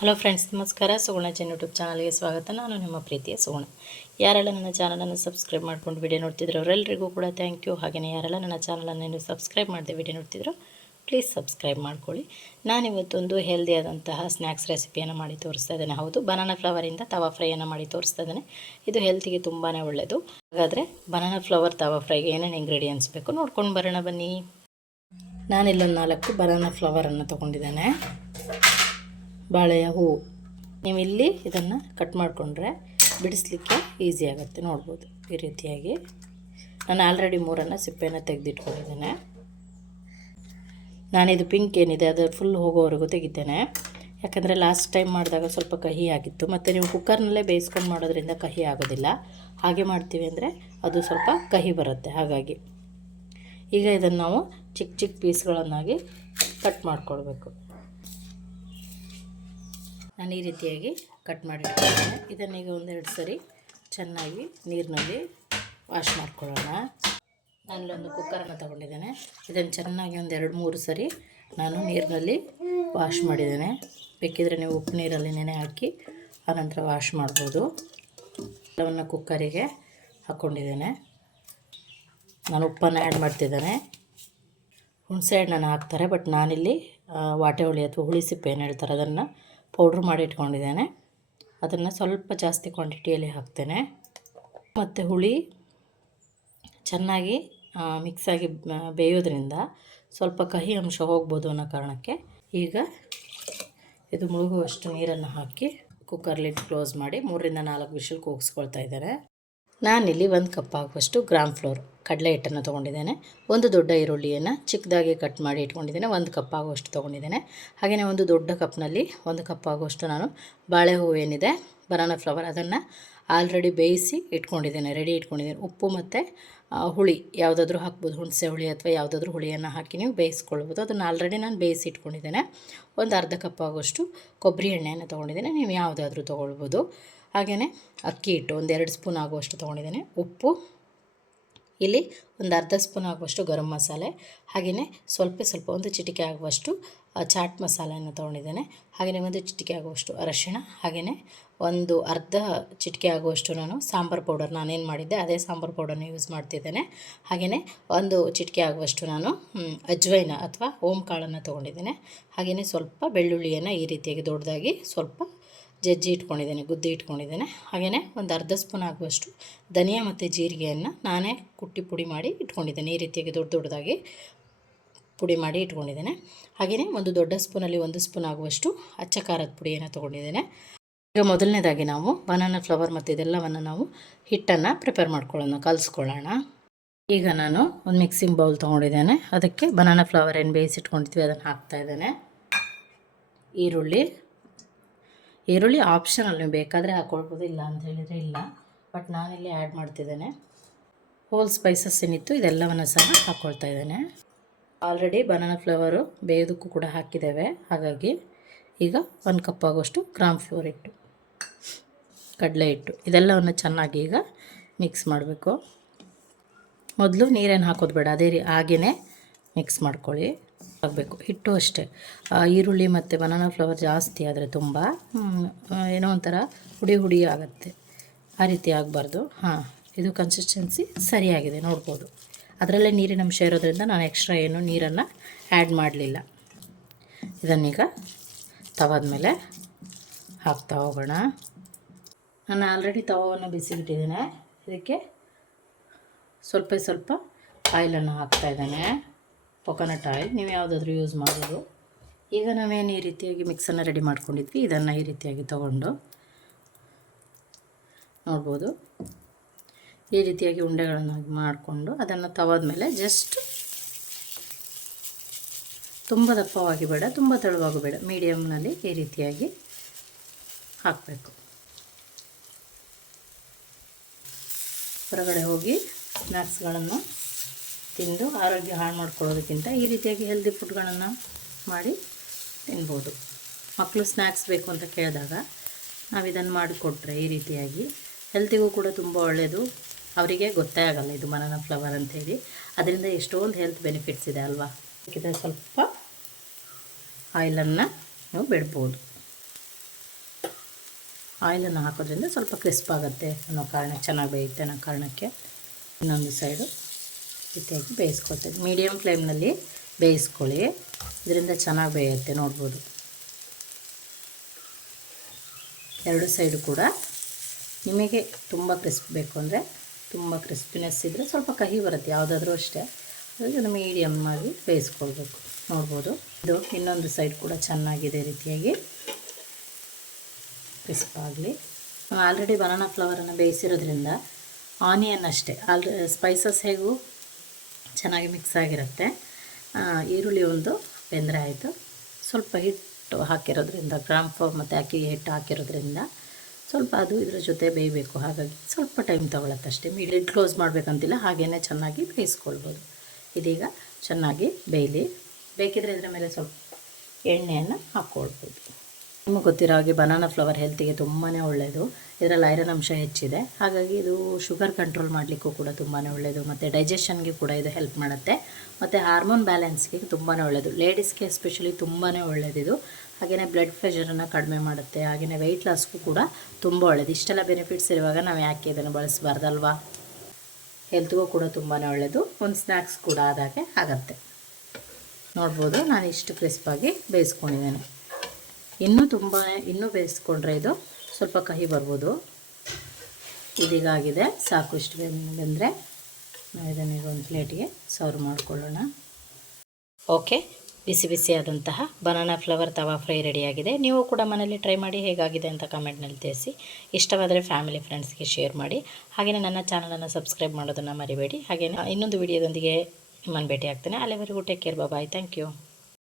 Hello friends, ನಮಸ್ಕಾರ. ಸುಗುಣ ಚೆನ್ YouTube ಚಾನಲ್ಗೆ ಸ್ವಾಗತ. ನಾನು ನಿಮ್ಮ ಪ್ರೀತಿಯ ಸುಗುಣ. ಯಾರೆಲ್ಲ ನನ್ನ ಚಾನಲನ್ನು ಸಬ್ಸ್ಕ್ರೈಬ್ ಮಾಡ್ಕೊಂಡು ವಿಡಿಯೋ ನೋಡ್ತಿದ್ರು ಅವರೆಲ್ಲರಿಗೂ ಕೂಡ ಥ್ಯಾಂಕ್ ಯು. ಹಾಗೆಯೇ ಯಾರೆಲ್ಲ ನನ್ನ ಚಾನಲನ್ನು ಇನ್ನೂ ಸಬ್ಸ್ಕ್ರೈಬ್ ಮಾಡದೆ ವಿಡಿಯೋ ನೋಡ್ತಿದ್ರು ಪ್ಲೀಸ್ ಸಬ್ಸ್ಕ್ರೈಬ್ ಮಾಡ್ಕೊಳ್ಳಿ. ನಾನಿವತ್ತೊಂದು ಹೆಲ್ದಿಯಾದಂತಹ ಸ್ನ್ಯಾಕ್ಸ್ ರೆಸಿಪಿಯನ್ನು ಮಾಡಿ ತೋರಿಸ್ತಾ ಇದ್ದೇನೆ. ಹೌದು, ಬನಾನಾ ಫ್ಲವರಿಂದ ತವಾ ಫ್ರೈಯನ್ನು ಮಾಡಿ ತೋರಿಸ್ತಾ ಇದ್ದೇನೆ. ಇದು ಹೆಲ್ತಿಗೆ ತುಂಬಾ ಒಳ್ಳೆಯದು. ಹಾಗಾದರೆ ಬನಾನಾ ಫ್ಲವರ್ ತವಾ ಫ್ರೈಗೆ ಏನೇನು ಇಂಗ್ರೀಡಿಯೆಂಟ್ಸ್ ಬೇಕು ನೋಡ್ಕೊಂಡು ಬರೋಣ ಬನ್ನಿ. ನಾನಿಲ್ಲೊಂದು 4 ಬನಾನಾ ಫ್ಲವರನ್ನು ತೊಗೊಂಡಿದ್ದೇನೆ. ಬಾಳೆಯ ಹೂವು ನೀವು ಇಲ್ಲಿ ಇದನ್ನು ಕಟ್ ಮಾಡಿಕೊಂಡ್ರೆ ಬಿಡಿಸ್ಲಿಕ್ಕೆ ಈಸಿ ಆಗುತ್ತೆ. ನೋಡ್ಬೋದು ಈ ರೀತಿಯಾಗಿ. ನಾನು ಆಲ್ರೆಡಿ 3 ಸಿಪ್ಪೆಯನ್ನು ತೆಗೆದಿಟ್ಕೊಂಡಿದ್ದೇನೆ. ನಾನಿದು ಪಿಂಕ್ ಏನಿದೆ ಅದು ಫುಲ್ ಹೋಗೋವರೆಗೂ ತೆಗಿತೇನೆ. ಯಾಕಂದರೆ ಲಾಸ್ಟ್ ಟೈಮ್ ಮಾಡಿದಾಗ ಸ್ವಲ್ಪ ಕಹಿ ಆಗಿತ್ತು. ಮತ್ತು ನೀವು ಕುಕ್ಕರ್ನಲ್ಲೇ ಬೇಯಿಸ್ಕೊಂಡು ಮಾಡೋದ್ರಿಂದ ಕಹಿ ಆಗೋದಿಲ್ಲ. ಹಾಗೆ ಮಾಡ್ತೀವಿ ಅಂದರೆ ಅದು ಸ್ವಲ್ಪ ಕಹಿ ಬರುತ್ತೆ. ಹಾಗಾಗಿ ಈಗ ಇದನ್ನು ನಾವು ಚಿಕ್ಕ ಚಿಕ್ಕ ಪೀಸ್ಗಳನ್ನಾಗಿ ಕಟ್ ಮಾಡಿಕೊಳ್ಬೇಕು. ನಾನು ಈ ರೀತಿಯಾಗಿ ಕಟ್ ಮಾಡಿಟ್ಕೊಂಡಿದ್ದೇನೆ. ಇದನ್ನೀಗ 1-2 ಸರಿ ಚೆನ್ನಾಗಿ ನೀರಿನಲ್ಲಿ ವಾಶ್ ಮಾಡ್ಕೊಳ್ಳೋಣ. ನಾನಿಲ್ಲೊಂದು ಕುಕ್ಕರನ್ನು ತಗೊಂಡಿದ್ದೇನೆ. ಇದನ್ನು ಚೆನ್ನಾಗಿ 1-2-3 ಸರಿ ನಾನು ನೀರಿನಲ್ಲಿ ವಾಶ್ ಮಾಡಿದ್ದೇನೆ. ಬೇಕಿದ್ರೆ ನೀವು ಉಪ್ಪು ನೀರಲ್ಲಿ ನೆನೆ ಹಾಕಿ ಆನಂತರ ವಾಶ್ ಮಾಡ್ಬೋದು. ಎಲ್ಲವನ್ನು ಕುಕ್ಕರಿಗೆ ಹಾಕ್ಕೊಂಡಿದ್ದೇನೆ. ನಾನು ಉಪ್ಪನ್ನು ಆ್ಯಡ್ ಮಾಡ್ತಿದ್ದೇನೆ. ಹುಣಸೆ ಹಣ್ಣನ್ನು ಹಾಕ್ತಾರೆ, ಬಟ್ ನಾನಿಲ್ಲಿ ವಾಟೆ ಹುಳಿ ಅಥವಾ ಹುಳಿ ಸಿಪ್ಪೆ ಏನು ಹೇಳ್ತಾರೆ ಅದನ್ನು ಪೌಡ್ರ್ ಮಾಡಿ ಇಟ್ಕೊಂಡಿದ್ದೇನೆ. ಅದನ್ನು ಸ್ವಲ್ಪ ಜಾಸ್ತಿ ಕ್ವಾಂಟಿಟಿಯಲ್ಲಿ ಹಾಕ್ತೇನೆ. ಮತ್ತು ಹುಳಿ ಚೆನ್ನಾಗಿ ಮಿಕ್ಸಾಗಿ ಬೇಯೋದ್ರಿಂದ ಸ್ವಲ್ಪ ಕಹಿ ಅಂಶ ಹೋಗ್ಬೋದು ಅನ್ನೋ ಕಾರಣಕ್ಕೆ ಈಗ ಇದು ಮುಳುಗುವಷ್ಟು ನೀರನ್ನು ಹಾಕಿ ಕುಕ್ಕರ್ ಲಿಡ್ ಕ್ಲೋಸ್ ಮಾಡಿ 3-4 ವಿಷಲ್ ಕೂಗಿಸ್ಕೊಳ್ತಾ ಇದ್ದಾರೆ. ನಾನಿಲ್ಲಿ 1 ಕಪ್ ಆಗುವಷ್ಟು ಗ್ರಾಮ್ ಫ್ಲೋರ್ ಕಡಲೆ ಹಿಟ್ಟನ್ನು ತೊಗೊಂಡಿದ್ದೇನೆ. 1 ದೊಡ್ಡ ಈರುಳ್ಳಿಯನ್ನು ಚಿಕ್ಕದಾಗಿ ಕಟ್ ಮಾಡಿ ಇಟ್ಕೊಂಡಿದ್ದೇನೆ. 1 ಕಪ್ ಆಗುವಷ್ಟು ತೊಗೊಂಡಿದ್ದೇನೆ. ಹಾಗೆಯೇ 1 ದೊಡ್ಡ ಕಪ್ನಲ್ಲಿ 1 ಕಪ್ ಆಗುವಷ್ಟು ನಾನು ಬಾಳೆ ಹೂವು ಏನಿದೆ ಬನಾನಾ ಫ್ಲವರ್ ಅದನ್ನು ಆಲ್ರೆಡಿ ಬೇಯಿಸಿ ಇಟ್ಕೊಂಡಿದ್ದೇನೆ, ರೆಡಿ ಇಟ್ಕೊಂಡಿದ್ದೇನೆ. ಉಪ್ಪು ಮತ್ತು ಹುಳಿ ಯಾವುದಾದ್ರೂ ಹಾಕ್ಬೋದು, ಹುಣಸೆ ಹುಳಿ ಅಥವಾ ಯಾವುದಾದ್ರೂ ಹುಳಿಯನ್ನು ಹಾಕಿ ನೀವು ಬೇಯಿಸ್ಕೊಳ್ಬೋದು. ಅದನ್ನು ಆಲ್ರೆಡಿ ನಾನು ಬೇಯಿಸಿ ಇಟ್ಕೊಂಡಿದ್ದೇನೆ. 1/2 ಕಪ್ ಆಗುವಷ್ಟು ಕೊಬ್ಬರಿ ಎಣ್ಣೆಯನ್ನು ತೊಗೊಂಡಿದ್ದೇನೆ. ನೀವು ಯಾವುದಾದ್ರೂ ತೊಗೊಳ್ಬೋದು. ಹಾಗೆಯೇ ಅಕ್ಕಿ ಹಿಟ್ಟು 1-2 ಸ್ಪೂನ್ ಆಗುವಷ್ಟು ತೊಗೊಂಡಿದ್ದೇನೆ. ಉಪ್ಪು, ಇಲ್ಲಿ 1/2 ಸ್ಪೂನ್ ಆಗುವಷ್ಟು ಗರಂ ಮಸಾಲೆ, ಹಾಗೆಯೇ ಸ್ವಲ್ಪ 1 ಚಿಟಿಕೆ ಆಗುವಷ್ಟು ಚಾಟ್ ಮಸಾಲೆಯನ್ನು ತೊಗೊಂಡಿದ್ದೇನೆ. ಹಾಗೆಯೇ 1 ಚಿಟಿಕೆ ಆಗುವಷ್ಟು ಅರಶಿಣ, ಹಾಗೆಯೇ 1/2 ಚಿಟಿಕೆ ಆಗುವಷ್ಟು ನಾನು ಸಾಂಬಾರು ಪೌಡರ್ ನಾನೇನು ಮಾಡಿದ್ದೆ ಅದೇ ಸಾಂಬಾರು ಪೌಡರ್ನ ಯೂಸ್ ಮಾಡ್ತಿದ್ದೇನೆ. ಹಾಗೆಯೇ 1 ಚಿಟಿಕೆ ಆಗುವಷ್ಟು ನಾನು ಅಜ್ವೈನ ಅಥವಾ ಓಂ ಕಾಳನ್ನು ತೊಗೊಂಡಿದ್ದೇನೆ. ಹಾಗೆಯೇ ಸ್ವಲ್ಪ ಬೆಳ್ಳುಳ್ಳಿಯನ್ನು ಈ ರೀತಿಯಾಗಿ ದೊಡ್ಡದಾಗಿ ಸ್ವಲ್ಪ ಜಜ್ಜಿ ಇಟ್ಕೊಂಡಿದ್ದೇನೆ, ಗುದ್ದಿ ಇಟ್ಕೊಂಡಿದ್ದೇನೆ. ಹಾಗೆಯೇ 1/2 ಸ್ಪೂನ್ ಆಗುವಷ್ಟು ಧನಿಯಾ ಮತ್ತು ಜೀರಿಗೆಯನ್ನು ನಾನೇ ಕುಟ್ಟಿ ಪುಡಿ ಮಾಡಿ ಇಟ್ಕೊಂಡಿದ್ದೇನೆ. ಈ ರೀತಿಯಾಗಿ ದೊಡ್ಡದಾಗಿ ಪುಡಿ ಮಾಡಿ ಇಟ್ಕೊಂಡಿದ್ದೇನೆ. ಹಾಗೆಯೇ 1 ದೊಡ್ಡ ಸ್ಪೂನಲ್ಲಿ 1 ಸ್ಪೂನ್ ಆಗುವಷ್ಟು ಅಚ್ಚ ಖಾರದ ಪುಡಿಯನ್ನು ತೊಗೊಂಡಿದ್ದೇನೆ. ಈಗ ಮೊದಲನೇದಾಗಿ ನಾವು ಬನಾನಾ ಫ್ಲವರ್ ಮತ್ತು ಇದೆಲ್ಲವನ್ನು ನಾವು ಹಿಟ್ಟನ್ನು ಪ್ರಿಪೇರ್ ಮಾಡ್ಕೊಳ್ಳೋಣ, ಕಲಿಸ್ಕೊಳ್ಳೋಣ. ಈಗ ನಾನು ಒಂದು ಮಿಕ್ಸಿಂಗ್ ಬೌಲ್ ತೊಗೊಂಡಿದ್ದೇನೆ. ಅದಕ್ಕೆ ಬನಾನಾ ಫ್ಲವರ್ ಏನು ಬೇಯಿಸಿಟ್ಕೊಂಡಿದ್ವಿ ಅದನ್ನು ಹಾಕ್ತಾಯಿದ್ದೇನೆ. ಈರುಳ್ಳಿ ಆಪ್ಷನಲ್, ನೀವು ಬೇಕಾದರೆ ಹಾಕ್ಕೊಳ್ಬೋದು, ಇಲ್ಲ ಅಂತ ಹೇಳಿದರೆ ಇಲ್ಲ, ಬಟ್ ನಾನಿಲ್ಲಿ ಆ್ಯಡ್ ಮಾಡ್ತಿದ್ದೇನೆ. ಹೋಲ್ ಸ್ಪೈಸಸ್ ಏನಿತ್ತು ಇದೆಲ್ಲವನ್ನು ಸಹ ಹಾಕ್ಕೊಳ್ತಾ ಇದ್ದೇನೆ. ಆಲ್ರೆಡಿ ಬನಾನಾ ಫ್ಲವರು ಬೇಯೋದಕ್ಕೂ ಕೂಡ ಹಾಕಿದ್ದೇವೆ. ಹಾಗಾಗಿ ಈಗ 1 ಕಪ್ ಆಗುವಷ್ಟು ಗ್ರಾಮ್ ಫ್ಲೋರ್ ಹಿಟ್ಟು, ಕಡಲೆ ಹಿಟ್ಟು ಇದೆಲ್ಲವನ್ನು ಚೆನ್ನಾಗಿ ಈಗ ಮಿಕ್ಸ್ ಮಾಡಬೇಕು. ಮೊದಲು ನೀರೇನು ಹಾಕೋದು ಬೇಡ, ಹಾಗೇ ಮಿಕ್ಸ್ ಮಾಡ್ಕೊಳ್ಳಿ. ಆಗಬೇಕು ಹಿಟ್ಟು ಅಷ್ಟೇ. ಈರುಳ್ಳಿ ಮತ್ತು ಬನಾನಾ ಫ್ಲವರ್ ಜಾಸ್ತಿ ಆದರೆ ತುಂಬ ಏನೋ ಒಂಥರ ಹುಡಿ ಆಗುತ್ತೆ. ಆ ರೀತಿ ಆಗಬಾರ್ದು. ಇದು ಕನ್ಸಿಸ್ಟೆನ್ಸಿ ಸರಿಯಾಗಿದೆ, ನೋಡ್ಬೋದು. ಅದರಲ್ಲೇ ನೀರಿನ ಅಂಶ ಇರೋದ್ರಿಂದ ನಾನು ಎಕ್ಸ್ಟ್ರಾ ಏನು ನೀರನ್ನು ಆ್ಯಡ್ ಮಾಡಲಿಲ್ಲ. ಇದನ್ನೀಗ ತವಾದ ಮೇಲೆ ಹಾಕ್ತಾ ಹೋಗೋಣ. ನಾನು ಆಲ್ರೆಡಿ ತವವನ್ನು ಬಿಸಿಗಿಟ್ಟಿದ್ದೇನೆ. ಇದಕ್ಕೆ ಸ್ವಲ್ಪ ಆಯಿಲನ್ನು ಹಾಕ್ತಾಯಿದ್ದೇನೆ, ಕೊಕೊನಟ್ ಆಯಿಲ್. ನೀವು ಯಾವುದಾದ್ರೂ ಯೂಸ್ ಮಾಡ್ಬೋದು. ಈಗ ನಾವೇನು ಈ ರೀತಿಯಾಗಿ ಮಿಕ್ಸನ್ನು ರೆಡಿ ಮಾಡ್ಕೊಂಡಿದ್ವಿ ಇದನ್ನು ಈ ರೀತಿಯಾಗಿ ತೊಗೊಂಡು ನೋಡ್ಬೋದು, ಈ ರೀತಿಯಾಗಿ ಉಂಡೆಗಳನ್ನಾಗಿ ಮಾಡಿಕೊಂಡು ಅದನ್ನು ತವಾದ ಮೇಲೆ ಜಸ್ಟ್ ತುಂಬ ದಪ್ಪವಾಗಿ ಬೇಡ, ತುಂಬ ತೆಳುವಾಗೂ ಬೇಡ, ಮೀಡಿಯಮ್ನಲ್ಲಿ ಈ ರೀತಿಯಾಗಿ ಹಾಕಬೇಕು. ಹೊರಗಡೆ ಹೋಗಿ ಸ್ನ್ಯಾಕ್ಸ್ಗಳನ್ನು ತಿಂದು ಆರೋಗ್ಯ ಹಾಳು ಮಾಡ್ಕೊಳ್ಳೋದಕ್ಕಿಂತ ಈ ರೀತಿಯಾಗಿ ಹೆಲ್ದಿ ಫುಡ್ಗಳನ್ನು ಮಾಡಿ ತಿನ್ಬೋದು. ಮಕ್ಕಳು ಸ್ನ್ಯಾಕ್ಸ್ ಬೇಕು ಅಂತ ಕೇಳಿದಾಗ ನಾವು ಇದನ್ನು ಮಾಡಿಕೊಟ್ರೆ ಈ ರೀತಿಯಾಗಿ ಹೆಲ್ತಿಗೂ ಕೂಡ ತುಂಬ ಒಳ್ಳೆಯದು. ಅವರಿಗೆ ಗೊತ್ತೇ ಆಗಲ್ಲ ಇದು ಬನಾನಾ ಫ್ಲವರ್ ಅಂಥೇಳಿ. ಅದರಿಂದ ಎಷ್ಟೊಂದು ಹೆಲ್ತ್ ಬೆನಿಫಿಟ್ಸ್ ಇದೆ ಅಲ್ವಾ. ಇದಕ್ಕೆ ಸ್ವಲ್ಪ ಆಯಿಲನ್ನು ನೀವು ಬಿಡ್ಬೋದು. ಆಯಿಲನ್ನು ಹಾಕೋದ್ರಿಂದ ಸ್ವಲ್ಪ ಕ್ರಿಸ್ಪ್ ಆಗುತ್ತೆ ಅನ್ನೋ ಕಾರಣಕ್ಕೆ, ಚೆನ್ನಾಗಿ ಬೇಯುತ್ತೆ ಅನ್ನೋ ಕಾರಣಕ್ಕೆ ಇನ್ನೊಂದು ಸೈಡು ರೀತಿಯಾಗಿ ಬೇಯಿಸ್ಕೊಳ್ತೇವೆ. ಮೀಡಿಯಮ್ ಫ್ಲೇಮ್ನಲ್ಲಿ ಬೇಯಿಸ್ಕೊಳ್ಳಿ, ಇದರಿಂದ ಚೆನ್ನಾಗಿ ಬೇಯುತ್ತೆ. ನೋಡ್ಬೋದು ಎರಡು ಸೈಡು ಕೂಡ. ನಿಮಗೆ ತುಂಬ ಕ್ರಿಸ್ಪ್ ಬೇಕು ಅಂದರೆ, ತುಂಬ ಕ್ರಿಸ್ಪಿನೆಸ್ ಇದ್ದರೆ ಸ್ವಲ್ಪ ಕಹಿ ಬರುತ್ತೆ ಯಾವುದಾದ್ರೂ ಅಷ್ಟೇ. ಅದನ್ನು ಮೀಡಿಯಮ್ ಆಗಿ ಬೇಯಿಸ್ಕೊಳ್ಬೇಕು. ನೋಡ್ಬೋದು ಇದು ಇನ್ನೊಂದು ಸೈಡ್ ಕೂಡ ಚೆನ್ನಾಗಿದೆ ರೀತಿಯಾಗಿ ಕ್ರಿಸ್ಪ್ ಆಗಲಿ. ನಾವು ಆಲ್ರೆಡಿ ಬನಾನಾ ಫ್ಲವರನ್ನು ಬೇಯಿಸಿರೋದ್ರಿಂದ ಆನಿಯನ್ ಅಷ್ಟೇ ಸ್ಪೈಸಸ್ ಹೇಗೂ ಚೆನ್ನಾಗಿ ಮಿಕ್ಸ್ ಆಗಿರುತ್ತೆ. ಈರುಳ್ಳಿ ಒಂದು ಬೆಂದರೆ ಆಯಿತು. ಸ್ವಲ್ಪ ಹಿಟ್ಟು ಹಾಕಿರೋದ್ರಿಂದ, ಗ್ರಾಮ್ ಫ್ಲೋರ್ ಮತ್ತು ಅಕ್ಕಿ ಹಿಟ್ಟು ಹಾಕಿರೋದ್ರಿಂದ ಸ್ವಲ್ಪ ಅದು ಇದರ ಜೊತೆ ಬೇಯಬೇಕು. ಹಾಗಾಗಿ ಸ್ವಲ್ಪ ಟೈಮ್ ತೊಗೊಳತ್ತೆ ಅಷ್ಟೇ. ಲಿಡ್ ಕ್ಲೋಸ್ ಮಾಡಬೇಕಂತಿಲ್ಲ, ಹಾಗೇ ಚೆನ್ನಾಗಿ ಬೇಯಿಸ್ಕೊಳ್ಬೋದು. ಇದೀಗ ಚೆನ್ನಾಗಿ ಬೇಯಲಿ. ಬೇಕಿದ್ರೆ ಇದರ ಮೇಲೆ ಸ್ವಲ್ಪ ಎಣ್ಣೆಯನ್ನು ಹಾಕ್ಕೊಳ್ಬೋದು. ನಿಮಗೆ ಗೊತ್ತಿರೋ ಹಾಗೆ ಬನಾನಾ ಫ್ಲವರ್ ಹೆಲ್ತಿಗೆ ತುಂಬಾ ಒಳ್ಳೆಯದು. ಇದರಲ್ಲಿ ಐರನ್ ಅಂಶ ಹೆಚ್ಚಿದೆ, ಹಾಗಾಗಿ ಇದು ಶುಗರ್ ಕಂಟ್ರೋಲ್ ಮಾಡಲಿಕ್ಕೂ ಕೂಡ ತುಂಬಾ ಒಳ್ಳೆಯದು. ಮತ್ತು ಡೈಜೆಷನ್ಗೆ ಕೂಡ ಇದು ಹೆಲ್ಪ್ ಮಾಡುತ್ತೆ. ಮತ್ತು ಹಾರ್ಮೋನ್ ಬ್ಯಾಲೆನ್ಸ್ಗೆ ತುಂಬಾ ಒಳ್ಳೆಯದು. ಲೇಡೀಸ್ಗೆ ಎಸ್ಪೆಷಲಿ ತುಂಬಾ ಒಳ್ಳೆಯದಿದು. ಹಾಗೆಯೇ ಬ್ಲಡ್ ಪ್ರೆಷರನ್ನು ಕಡಿಮೆ ಮಾಡುತ್ತೆ. ಹಾಗೆಯೇ ವೆಯ್ಟ್ ಲಾಸ್ಗೂ ಕೂಡ ತುಂಬ ಒಳ್ಳೆಯದು. ಇಷ್ಟೆಲ್ಲ ಬೆನಿಫಿಟ್ಸ್ ಇರುವಾಗ ನಾವು ಯಾಕೆ ಇದನ್ನು ಬಳಸಬಾರ್ದಲ್ವಾ? ಹೆಲ್ತ್ಗೂ ಕೂಡ ತುಂಬಾ ಒಳ್ಳೆಯದು. ಒಂದು ಸ್ನ್ಯಾಕ್ಸ್ ಕೂಡ ಆದಾಗೆ ಆಗುತ್ತೆ. ನೋಡ್ಬೋದು ನಾನು ಇಷ್ಟು ಕ್ರಿಸ್ಪಾಗಿ ಬೇಯಿಸ್ಕೊಂಡಿದ್ದೇನೆ. ಇನ್ನೂ ಬೇಯಿಸ್ಕೊಂಡ್ರೆ ಇದು ಸ್ವಲ್ಪ ಕಹಿ ಬರ್ಬೋದು. ಇದೀಗಾಗಿದೆ, ಸಾಕು. ಇಷ್ಟು ಬೆಂದರೆ ನಾವು ಇದನ್ನೀಗ ಒಂದು ಪ್ಲೇಟಿಗೆ ಸರ್ವ್ ಮಾಡ್ಕೊಳ್ಳೋಣ. ಓಕೆ, ಬಿಸಿ ಬಿಸಿಯಾದಂತಹ ಬನಾನಾ ಫ್ಲವರ್ ತವಾ ಫ್ರೈ ರೆಡಿಯಾಗಿದೆ. ನೀವು ಕೂಡ ಮನೇಲಿ ಟ್ರೈ ಮಾಡಿ ಹೇಗಾಗಿದೆ ಅಂತ ಕಮೆಂಟ್ನಲ್ಲಿ ತಿಳಿಸಿ. ಇಷ್ಟವಾದರೆ ಫ್ಯಾಮಿಲಿ ಫ್ರೆಂಡ್ಸ್ಗೆ ಶೇರ್ ಮಾಡಿ. ಹಾಗೆಯೇ ನನ್ನ ಚಾನಲನ್ನು ಸಬ್ಸ್ಕ್ರೈಬ್ ಮಾಡೋದನ್ನು ಮರಿಬೇಡಿ. ಹಾಗೆಯೇ ಇನ್ನೊಂದು ವಿಡಿಯೋದೊಂದಿಗೆ ನಿಮ್ಮನ್ನು ಭೇಟಿ ಆಗ್ತೇನೆ. ಅಲ್ಲಿವರೆಗೂ take care, bye. Thank you.